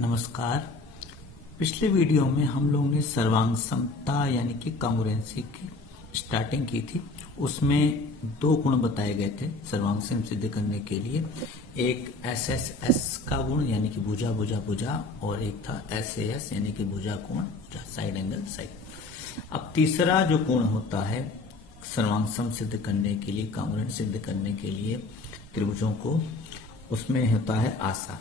नमस्कार। पिछले वीडियो में हम लोग ने सर्वांग समता यानी कि कांग्रुएंसी की स्टार्टिंग की थी। उसमें दो गुण बताए गए थे सर्वांग सम सिद्ध करने के लिए। एक एस का गुण यानी कि भुजा भुजा भुजा, और एक था SAS यानी कि भुजा कोण भुजा, साइड एंगल साइड। अब तीसरा जो गुण होता है सर्वांग सम सिद्ध करने के लिए, कांग्रुएंट सिद्ध करने के लिए त्रिभुजों को, उसमें होता है आशा।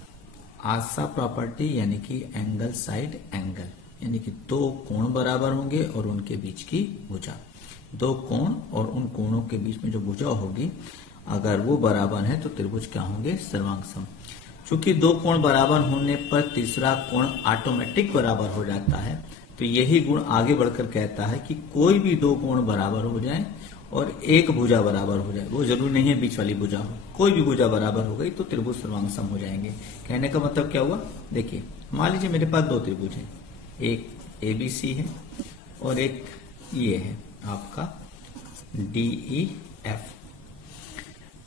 आशा प्रॉपर्टी यानी कि एंगल साइड एंगल, यानी कि दो कोण बराबर होंगे और उनके बीच की भुजा, दो कोण और उन कोणों के बीच में जो भुजा होगी अगर वो बराबर है तो त्रिभुज क्या होंगे, सर्वांग सम। चूंकि दो कोण बराबर होने पर तीसरा कोण ऑटोमेटिक बराबर हो जाता है, तो यही गुण आगे बढ़कर कहता है कि कोई भी दो कोण बराबर हो जाए और एक भुजा बराबर हो जाए, वो जरूरी नहीं है बीच वाली भुजा हो, कोई भी भुजा बराबर हो गई तो त्रिभुज सर्वांग सम हो जाएंगे। कहने का मतलब क्या हुआ, देखिए मान लीजिए मेरे पास दो त्रिभुज हैं, एक ABC है और एक ये है आपका DEF।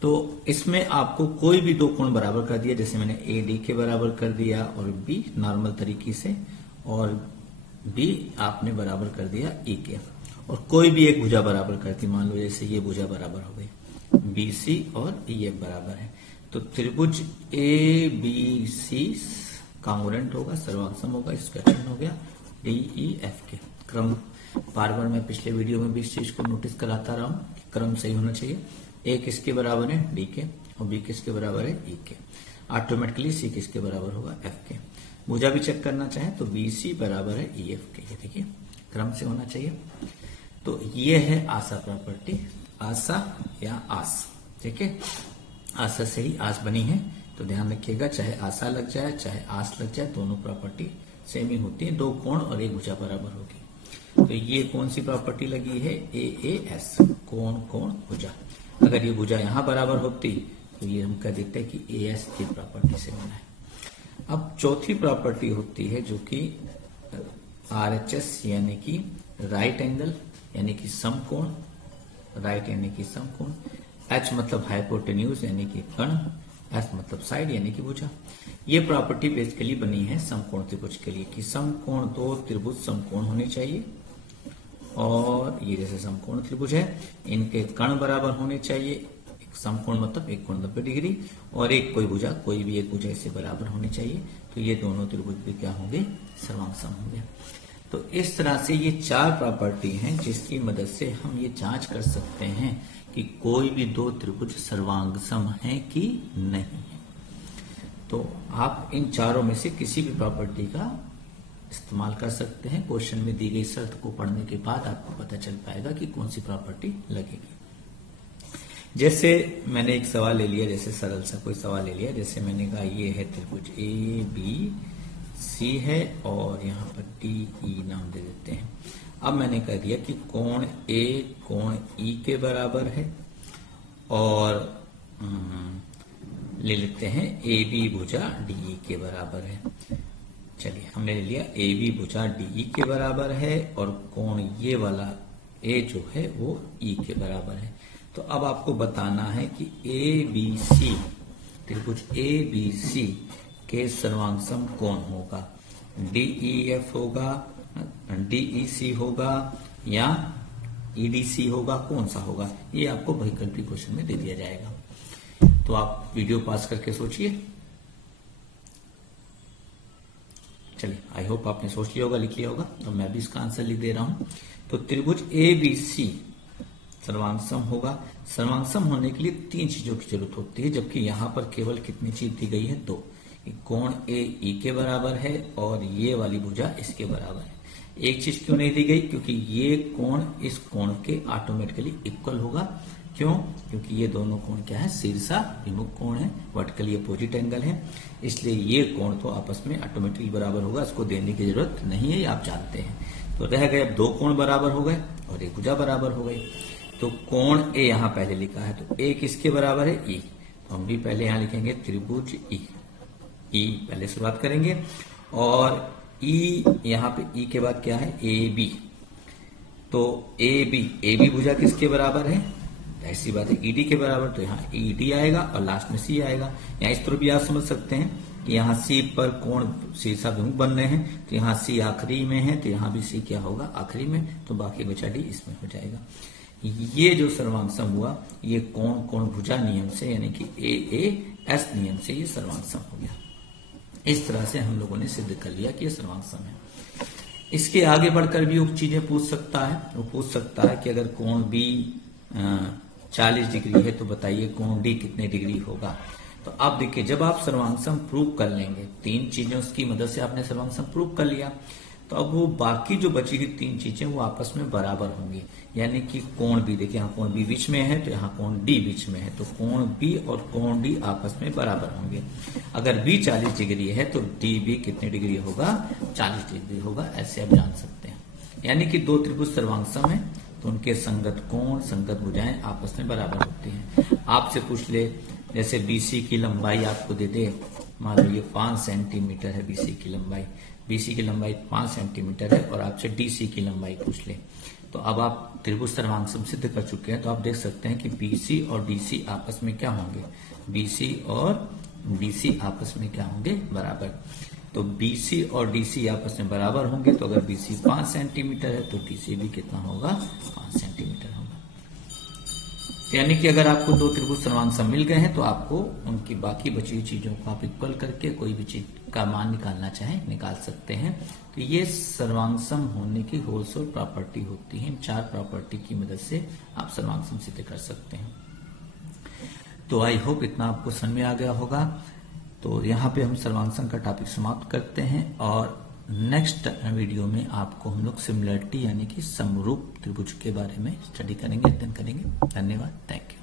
तो इसमें आपको कोई भी दो कोण बराबर कर दिया, जैसे मैंने AD के बराबर कर दिया और B नॉर्मल तरीके से, और B आपने बराबर कर दिया E के, और कोई भी एक भुजा बराबर करती, मान लो जैसे ये भुजा बराबर हो गई, BC और EF बराबर है, तो त्रिभुज ABC कांग्रुएंट होगा, सर्वांग सम होगा। इसका चिन्ह हो गया DEF के। क्रम बार बार मैं पिछले वीडियो में भी इस चीज को नोटिस कराता रहा हूं कि क्रम सही होना चाहिए। A किसके बराबर है, D के, और B किसके बराबर है, E के। ऑटोमेटिकली C किसके बराबर होगा, F के। भुजा भी चेक करना चाहे तो BC बराबर है EF के, ये देखिए क्रम से होना चाहिए। तो ये है आशा प्रॉपर्टी, आशा या आस, ठीक है। आशा से ही आस बनी है, तो ध्यान रखिएगा, चाहे आशा लग जाए चाहे आस लग जाए, दोनों प्रॉपर्टी सेम ही होती है, दो कोण और एक भुजा बराबर होगी। तो ये कौन सी प्रॉपर्टी लगी है, AAS, कोण कोण भुजा। अगर ये भुजा यहां बराबर होती तो ये हम कह देते हैं कि AS की प्रॉपर्टी से बना है। अब चौथी प्रॉपर्टी होती है जो कि RHS यानी कि राइट एंगल यानी कि समकोण, राइट यानी कि समकोण, H मतलब हाइपोटेन्यूज यानी कि कर्ण, S मतलब साइड यानी कि भुजा। ये प्रॉपर्टी बेसिकली बनी है समकोण त्रिभुज के लिए कि समकोण दो त्रिभुज समकोण होने चाहिए, और ये जैसे समकोण त्रिभुज है इनके कर्ण बराबर होने चाहिए। एक समकोण मतलब एक कोण 90 डिग्री, और एक कोई भुजा, कोई भी एक भुजा इससे बराबर होनी चाहिए, तो ये दोनों त्रिभुज भी क्या होंगे, सर्वांग सम होंगे। तो इस तरह से ये चार प्रॉपर्टी हैं जिसकी मदद से हम ये जांच कर सकते हैं कि कोई भी दो त्रिभुज सर्वांग सम है कि नहीं है। तो आप इन चारों में से किसी भी प्रॉपर्टी का इस्तेमाल कर सकते हैं। क्वेश्चन में दी गई शर्त को पढ़ने के बाद आपको पता चल पाएगा कि कौन सी प्रॉपर्टी लगेगी। जैसे मैंने एक सवाल ले लिया, जैसे सरल सा कोई सवाल ले लिया, जैसे मैंने कहा ये है त्रिभुज ABC है और यहाँ पर DE नाम दे देते हैं। अब मैंने कह दिया कि कोण A कोण E के बराबर है, और ले लेते हैं AB भुजा DE के बराबर है। चलिए हमने ले लिया AB भुजा DE के बराबर है, और कोण ये वाला A जो है वो E के बराबर है। तो अब आपको बताना है कि ABC त्रिभुज ABC के सर्वांग सम कौन होगा, DEF होगा, DEC होगा या EDC होगा, कौन सा होगा, ये आपको वैकल्पिक क्वेश्चन में दे दिया जाएगा। तो आप वीडियो पास करके सोचिए। चलिए आई होप आपने सोच लिया होगा, लिख लिया होगा, तो मैं भी इसका आंसर लिख दे रहा हूं। तो त्रिभुज ABC सर्वांग सम होगा। सर्वांग सम होने के लिए तीन चीजों की जरूरत होती है, जबकि यहां पर केवल कितनी चीज दी गई है, दो। कोण AE के बराबर है और ये वाली भुजा इसके बराबर है। एक चीज क्यों नहीं दी गई, क्योंकि ये कोण इस कोण के ऑटोमेटिकली इक्वल होगा। क्यों, क्योंकि ये दोनों कोण क्या है, शीर्षा विमुख कोण है, वर्टिकली अपोजिट एंगल है, इसलिए ये कोण तो आपस में ऑटोमेटिकली बराबर होगा, इसको देने की जरूरत नहीं है, आप जानते हैं। तो रह गए अब दो कोण बराबर हो गए और एक भुजा बराबर हो गई। तो कोण A यहां पहले लिखा है, तो A किसके बराबर है, E, तो हम भी पहले यहां लिखेंगे त्रिभुज E पहले शुरुआत करेंगे, और E यहां पे E के बाद क्या है, AB, तो AB भुजा किसके बराबर है, ऐसी बात है ED के बराबर, तो यहाँ ED आएगा और लास्ट में C आएगा। यहाँ इस तरह भी आप समझ सकते हैं कि यहाँ सी पर कोण शीर्षाभिमुख बन रहे हैं, तो यहाँ सी आखिरी में है, तो यहाँ भी सी क्या होगा, आखिरी में, तो बाकी बचा डी इसमें हो जाएगा। ये जो सर्वांग सम हुआ ये कोण भुजा नियम से यानी कि AAS नियम से ये सर्वांग सम हो गया। इस तरह से हम लोगों ने सिद्ध कर लिया कि ये सर्वांग सम है। इसके आगे बढ़कर भी वो चीजें पूछ सकता है, वो पूछ सकता है कि अगर कोण B 40 डिग्री है तो बताइए कोण D कितने डिग्री होगा। तो आप देखिए जब आप सर्वांग सम प्रूव कर लेंगे, तीन चीजों की मदद से आपने सर्वांग सम प्रूव कर लिया, तो अब वो बाकी जो बची हुई तीन चीजें वो आपस में बराबर होंगी। यानी कि कोण B, देखिए यहाँ कोण B बीच में है तो यहाँ कोण D बीच में है, तो कोण B और कोण D आपस में बराबर होंगे। अगर B 40 डिग्री है तो D भी कितने डिग्री होगा, 40 डिग्री होगा, ऐसे आप जान सकते हैं। यानी कि दो त्रिभुज सर्वांग सम है तो उनके संगत कोण संगत भुजाएं आपस में बराबर होती हैं। आपसे पूछ ले जैसे BC की लंबाई आपको दे दे, मान लो ये 5 सेंटीमीटर है BC की लंबाई, BC की लंबाई 5 सेंटीमीटर है और आपसे DC की लंबाई पूछ ले, तो अब आप त्रिभुज सर्वांग सम सिद्ध कर चुके हैं, तो आप देख सकते हैं कि BC और DC आपस में क्या होंगे, BC और DC आपस में क्या होंगे, बराबर। तो BC और DC आपस में बराबर होंगे, तो अगर BC 5 सेंटीमीटर है तो DC भी कितना होगा, 5 सेंटीमीटर होगा। यानी कि अगर आपको दो त्रिभुज सर्वांग सम मिल गए हैं तो आपको उनकी बाकी बची हुई चीजों को आप इक्वल करके कोई भी चीज का मान निकालना चाहे निकाल सकते हैं। तो ये सर्वांग सम होने की होलसेल प्रॉपर्टी होती है। इन चार प्रॉपर्टी की मदद से आप सर्वांग सम सिद्ध कर सकते हैं। तो आई होप इतना आपको समझ में आ गया होगा। तो यहाँ पे हम सर्वांग सम का टॉपिक समाप्त करते हैं और नेक्स्ट वीडियो में आपको हम लोग सिमिलरिटी यानी कि समरूप त्रिभुज के बारे में स्टडी करेंगे, अध्ययन करेंगे। धन्यवाद, थैंक यू।